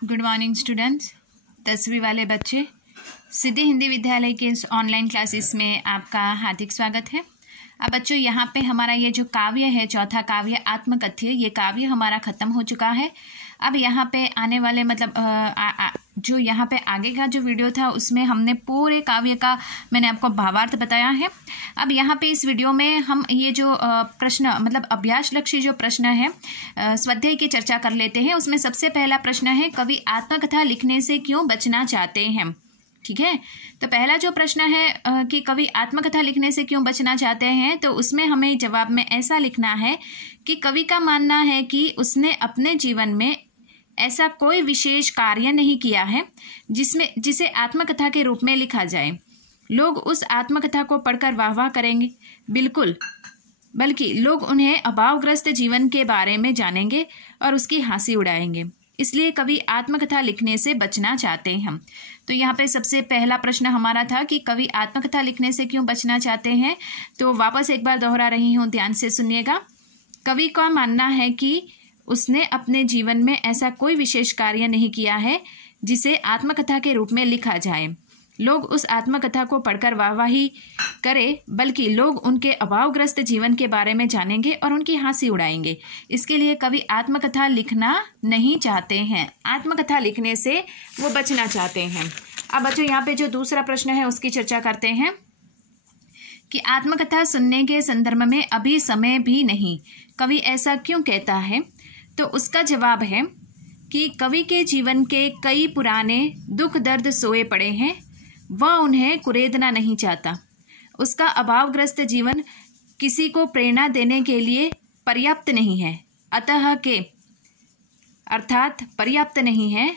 Good morning students. 10वीं वाले बच्चे, सिद्धि हिंदी विद्यालय के इस ऑनलाइन क्लासेस में आपका हार्दिक स्वागत है। अब बच्चों, यहाँ पे हमारा ये जो काव्य है, चौथा काव्य आत्मकथ्य, ये काव्य हमारा ख़त्म हो चुका है। अब यहाँ पे आने वाले जो यहाँ पे आगे का जो वीडियो था उसमें हमने पूरे काव्य का मैंने आपको भावार्थ बताया है। अब यहाँ पे इस वीडियो में हम ये जो प्रश्न अभ्यास लक्ष्य जो प्रश्न है स्वाध्याय की चर्चा कर लेते हैं। उसमें सबसे पहला प्रश्न है, कवि आत्मकथा लिखने से क्यों बचना चाहते हैं। ठीक है, तो पहला जो प्रश्न है कि कवि आत्मकथा लिखने से क्यों बचना चाहते हैं, तो उसमें हमें जवाब में ऐसा लिखना है कि कवि का मानना है कि उसने अपने जीवन में ऐसा कोई विशेष कार्य नहीं किया है जिसे आत्मकथा के रूप में लिखा जाए। लोग उस आत्मकथा को पढ़कर वाह वाह करेंगे, बिल्कुल, बल्कि लोग उन्हें अभावग्रस्त जीवन के बारे में जानेंगे और उसकी हंसी उड़ाएंगे। इसलिए कवि आत्मकथा लिखने से बचना चाहते हैं। तो यहाँ पे सबसे पहला प्रश्न हमारा था कि कवि आत्मकथा लिखने से क्यों बचना चाहते हैं। तो वापस एक बार दोहरा रही हूँ, ध्यान से सुनिएगा। कवि का मानना है कि उसने अपने जीवन में ऐसा कोई विशेष कार्य नहीं किया है जिसे आत्मकथा के रूप में लिखा जाए। लोग उस आत्मकथा को पढ़कर वाहवाही करें, बल्कि लोग उनके अभावग्रस्त जीवन के बारे में जानेंगे और उनकी हंसी उड़ाएंगे। इसके लिए कवि आत्मकथा लिखना नहीं चाहते हैं, आत्मकथा लिखने से वो बचना चाहते हैं। अब बच्चों, यहाँ पे जो दूसरा प्रश्न है उसकी चर्चा करते हैं कि आत्मकथा सुनने के संदर्भ में अभी समय भी नहीं, कवि ऐसा क्यों कहता है। तो उसका जवाब है कि कवि के जीवन के कई पुराने दुख दर्द सोए पड़े हैं, वह उन्हें कुरेदना नहीं चाहता। उसका अभावग्रस्त जीवन किसी को प्रेरणा देने के लिए पर्याप्त नहीं है,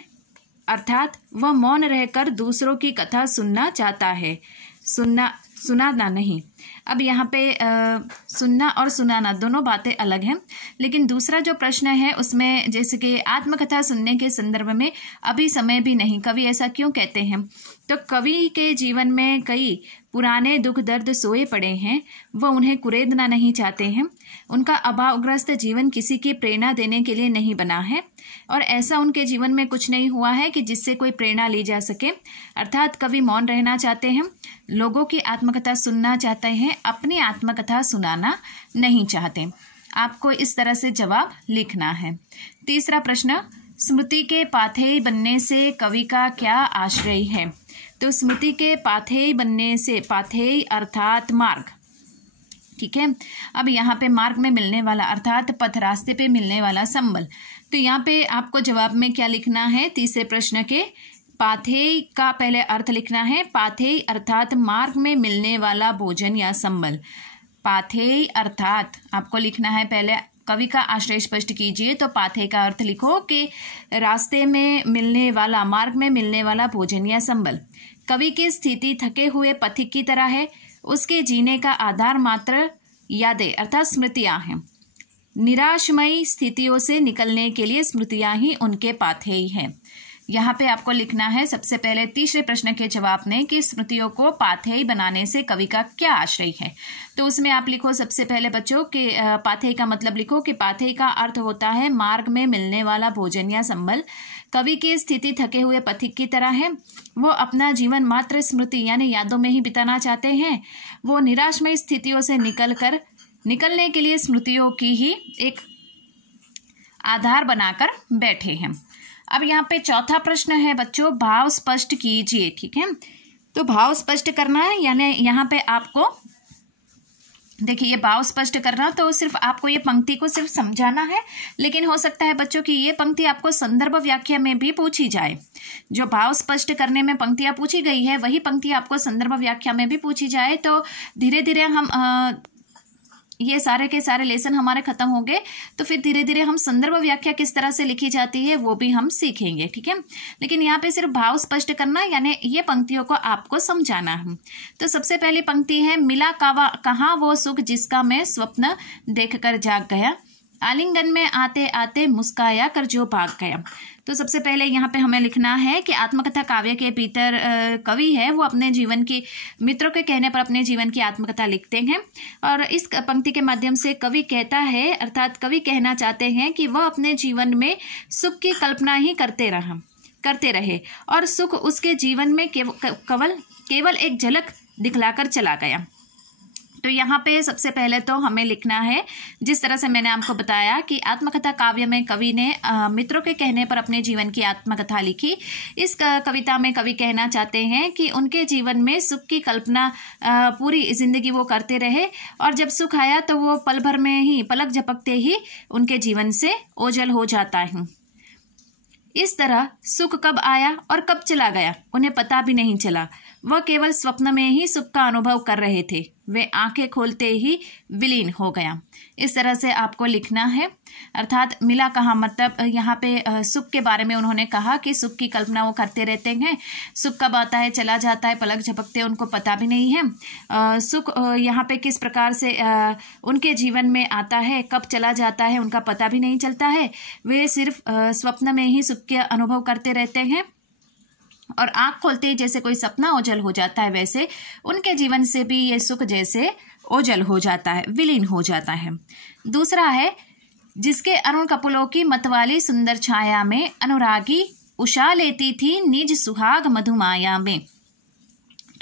अर्थात वह मौन रहकर दूसरों की कथा सुनना चाहता है, सुनाना नहीं। अब यहाँ पे सुनना और सुनाना दोनों बातें अलग हैं। लेकिन दूसरा जो प्रश्न है उसमें जैसे कि आत्मकथा सुनने के संदर्भ में अभी समय भी नहीं, कवि ऐसा क्यों कहते हैं। तो कवि के जीवन में कई पुराने दुख दर्द सोए पड़े हैं, वह उन्हें कुरेदना नहीं चाहते हैं। उनका अभावग्रस्त जीवन किसी की प्रेरणा देने के लिए नहीं बना है, और ऐसा उनके जीवन में कुछ नहीं हुआ है कि जिससे कोई प्रेरणा ली जा सके। अर्थात कवि मौन रहना चाहते हैं, लोगों की आत्मकथा सुनना चाहते हैं, अपनी आत्मकथा सुनाना नहीं चाहते। आपको इस तरह से जवाब लिखना है। तीसरा प्रश्न, स्मृति के पाथेय बनने से कवि का क्या आश्रय है। तो स्मृति के पाथेय बनने से, पाथेय अर्थात मार्ग, ठीक है। अब यहाँ पे मार्ग में मिलने वाला अर्थात पथ, रास्ते पे मिलने वाला संबल। तो यहाँ पे आपको जवाब में क्या लिखना है, तीसरे प्रश्न के पाथेय का पहले अर्थ लिखना है। पाथेय अर्थात मार्ग में मिलने वाला भोजन या संबल। पाथेय अर्थात आपको लिखना है, पहले कवि का आश्रय स्पष्ट कीजिए। तो पाथेय का अर्थ लिखो कि रास्ते में मिलने वाला, मार्ग में मिलने वाला भोजन या संबल। कवि की स्थिति थके हुए पथिक की तरह है, उसके जीने का आधार मात्र यादें अर्थात स्मृतियां हैं। निराशमयी स्थितियों से निकलने के लिए स्मृतियां ही उनके पाथेय हैं। यहाँ पे आपको लिखना है सबसे पहले तीसरे प्रश्न के जवाब में कि स्मृतियों को पाथेय बनाने से कवि का क्या आश्रय है। तो उसमें आप लिखो सबसे पहले बच्चों कि पाथेय का मतलब लिखो कि पाथेय का अर्थ होता है मार्ग में मिलने वाला भोजन या संबल। कवि की स्थिति थके हुए पथिक की तरह है, वो अपना जीवन मात्र स्मृति यानी यादों में ही बिताना चाहते हैं। वो निराशमय स्थितियों से निकलने के लिए स्मृतियों की ही एक आधार बनाकर बैठे हैं। अब यहाँ पे चौथा प्रश्न है बच्चों, भाव स्पष्ट कीजिए। ठीक है, तो भाव स्पष्ट करना है, यानी यहाँ पे आपको देखिए ये भाव स्पष्ट करना, तो सिर्फ आपको ये पंक्ति को सिर्फ समझाना है। लेकिन हो सकता है बच्चों कि ये पंक्ति आपको संदर्भ व्याख्या में भी पूछी जाए। जो भाव स्पष्ट करने में पंक्तियां पूछी गई है वही पंक्ति आपको संदर्भ व्याख्या में भी पूछी जाए। तो धीरे धीरे हम ये सारे के सारे लेसन हमारे खत्म हो गए, तो फिर धीरे धीरे हम संदर्भ व्याख्या किस तरह से लिखी जाती है वो भी हम सीखेंगे। ठीक है, लेकिन यहाँ पे सिर्फ भाव स्पष्ट करना, यानी ये पंक्तियों को आपको समझाना है। तो सबसे पहली पंक्ति है, मिला कहाँ वो सुख जिसका मैं स्वप्न देखकर जाग गया, आलिंगन में आते आते मुस्काया कर जो भाग गया। तो सबसे पहले यहाँ पे हमें लिखना है कि आत्मकथा काव्य के भीतर कवि है वो अपने जीवन की, मित्रों के कहने पर अपने जीवन की आत्मकथा लिखते हैं। और इस पंक्ति के माध्यम से कवि कहता है, अर्थात कवि कहना चाहते हैं कि वह अपने जीवन में सुख की कल्पना ही करते रहा। करते रहे और सुख उसके जीवन में केवल एक झलक दिखलाकर चला गया। तो यहाँ पे सबसे पहले तो हमें लिखना है, जिस तरह से मैंने आपको बताया कि आत्मकथा काव्य में कवि ने मित्रों के कहने पर अपने जीवन की आत्मकथा लिखी। इस कविता में कवि कहना चाहते हैं कि उनके जीवन में सुख की कल्पना पूरी जिंदगी वो करते रहे और जब सुख आया तो वो पल भर में ही, पलक झपकते ही उनके जीवन से ओझल हो जाता है। इस तरह सुख कब आया और कब चला गया उन्हें पता भी नहीं चला। वह केवल स्वप्न में ही सुख का अनुभव कर रहे थे। वे आंखें खोलते ही विलीन हो गया। इस तरह से आपको लिखना है, अर्थात मिला कहाँ, मतलब यहाँ पे सुख के बारे में उन्होंने कहा कि सुख की कल्पना वो करते रहते हैं। सुख कब आता है, चला जाता है, पलक झपकते उनको पता भी नहीं है। सुख यहाँ पे किस प्रकार से उनके जीवन में आता है, कब चला जाता है, उनका पता भी नहीं चलता है। वे सिर्फ स्वप्न में ही सुख के अनुभव करते रहते हैं और आंख खोलते ही जैसे कोई सपना ओझल हो जाता है, वैसे उनके जीवन से भी ये सुख जैसे ओझल हो जाता है, विलीन हो जाता है। दूसरा है, जिसके अरुण कपोलों की मतवाली सुंदर छाया में अनुरागी उषा लेती थी निज सुहाग मधुमाया में।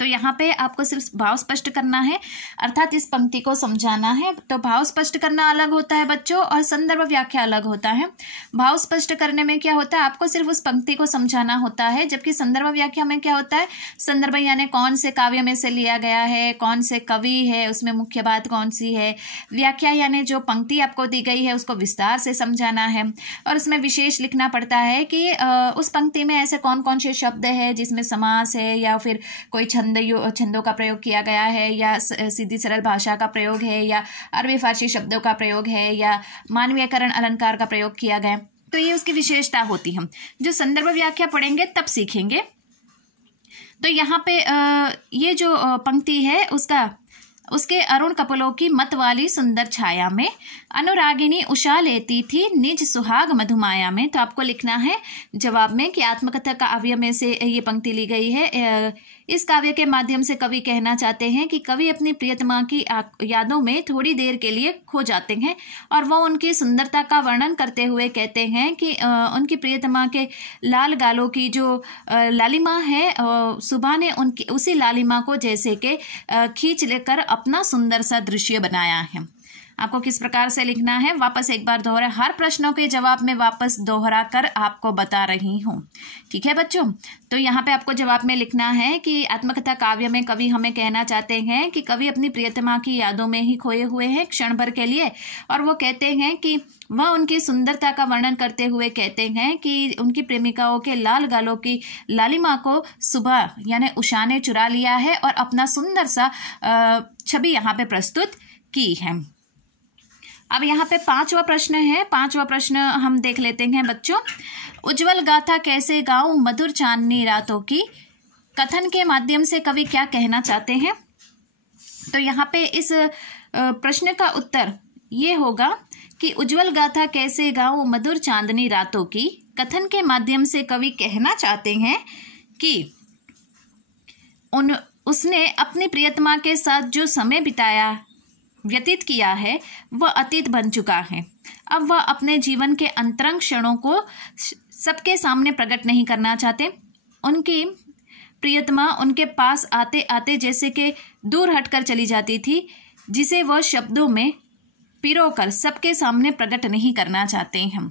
तो यहाँ पे आपको सिर्फ भाव स्पष्ट करना है, अर्थात इस पंक्ति को समझाना है। तो भाव स्पष्ट करना अलग होता है बच्चों और संदर्भ व्याख्या अलग होता है। भाव स्पष्ट करने में क्या होता है, आपको सिर्फ उस पंक्ति को समझाना होता है, जबकि संदर्भ व्याख्या में क्या होता है, संदर्भ यानी कौन से काव्य में से लिया गया है, कौन से कवि है, उसमें मुख्य बात कौन सी है। व्याख्या यानी जो पंक्ति आपको दी गई है उसको विस्तार से समझाना है और उसमें विशेष लिखना पड़ता है कि उस पंक्ति में ऐसे कौन कौन से शब्द है जिसमें समास है या फिर कोई छंदों का प्रयोग किया गया है या सीधी सरल भाषा का प्रयोग है या अरबी फारसी शब्दों का प्रयोग है या मानवीयकरण अलंकार का प्रयोग किया गया। तो ये उसकी विशेषता होती है, जो संदर्भ व्याख्या पढ़ेंगे तब सीखेंगे। तो यहाँ पे ये जो पंक्ति है उसके अरुण कपोलों की मत वाली सुंदर छाया में अनुरागिनी उषा लेती थी निज सुहाग मधुमाया में। तो आपको लिखना है जवाब में कि आत्मकथा काव्य में से ये पंक्ति ली गई है। इस काव्य के माध्यम से कवि कहना चाहते हैं कि कवि अपनी प्रियतमा की यादों में थोड़ी देर के लिए खो जाते हैं और वो उनकी सुंदरता का वर्णन करते हुए कहते हैं कि उनकी प्रियतमा के लाल गालों की जो लालिमा है, सुबह ने उनकी उसी लालिमा को जैसे कि खींच लेकर अपना सुंदर सा दृश्य बनाया है। आपको किस प्रकार से लिखना है, वापस एक बार दोहरा, हर प्रश्नों के जवाब में वापस दोहरा कर आपको बता रही हूँ। ठीक है बच्चों, तो यहाँ पे आपको जवाब में लिखना है कि आत्मकथा काव्य में कवि हमें कहना चाहते हैं कि कवि अपनी प्रियतमा की यादों में ही खोए हुए हैं क्षण भर के लिए और वो कहते हैं कि वह उनकी सुंदरता का वर्णन करते हुए कहते हैं कि उनकी प्रेमिकाओं के लाल गालों की लालिमा को सुबह यानी उषा ने चुरा लिया है और अपना सुंदर सा छवि यहाँ पे प्रस्तुत की है। अब यहाँ पे पांचवा प्रश्न है। पांचवा प्रश्न हम देख लेते हैं बच्चों। उज्जवल गाथा कैसे गाऊं मधुर चांदनी रातों की, कथन के माध्यम से कवि क्या कहना चाहते हैं। तो यहाँ पे इस प्रश्न का उत्तर ये होगा कि उज्जवल गाथा कैसे गाऊं मधुर चांदनी रातों की, कथन के माध्यम से कवि कहना चाहते हैं कि उसने अपनी प्रियतमा के साथ जो समय बिताया व्यतीत किया है वह अतीत बन चुका है। अब वह अपने जीवन के अंतरंग क्षणों को सबके सामने प्रकट नहीं करना चाहते। उनकी प्रियतमा उनके पास आते आते जैसे कि दूर हटकर चली जाती थी, जिसे वह शब्दों में पिरोकर सबके सामने प्रकट नहीं करना चाहते हैं।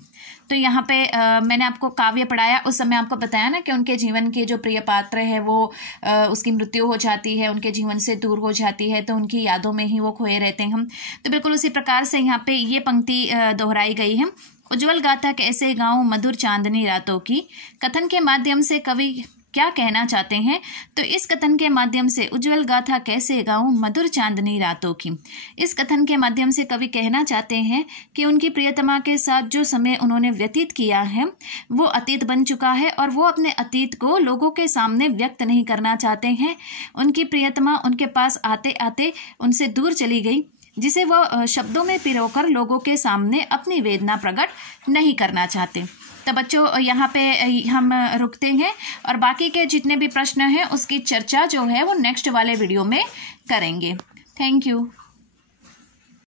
तो यहाँ पे मैंने आपको काव्य पढ़ाया, उस समय आपको बताया ना कि उनके जीवन के जो प्रिय पात्र है वो उसकी मृत्यु हो जाती है, उनके जीवन से दूर हो जाती है, तो उनकी यादों में ही वो खोए रहते हैं। तो बिल्कुल उसी प्रकार से यहाँ पे ये पंक्ति दोहराई गई है। उज्जवल गाथा कैसे गाऊं मधुर चांदनी रातों की, कथन के माध्यम से कवि क्या कहना चाहते हैं। तो इस कथन के माध्यम से उज्जवल गाथा कैसे गाऊं मधुर चांदनी रातों की, इस कथन के माध्यम से कवि कहना चाहते हैं कि उनकी प्रियतमा के साथ जो समय उन्होंने व्यतीत किया है वो अतीत बन चुका है और वो अपने अतीत को लोगों के सामने व्यक्त नहीं करना चाहते हैं। उनकी प्रियतमा उनके पास आते आते उनसे दूर चली गई, जिसे वह शब्दों में पिरोकर लोगों के सामने अपनी वेदना प्रकट नहीं करना चाहते। तो बच्चों यहाँ पे हम रुकते हैं और बाकी के जितने भी प्रश्न हैं उसकी चर्चा जो है वो नेक्स्ट वाले वीडियो में करेंगे। Thank you.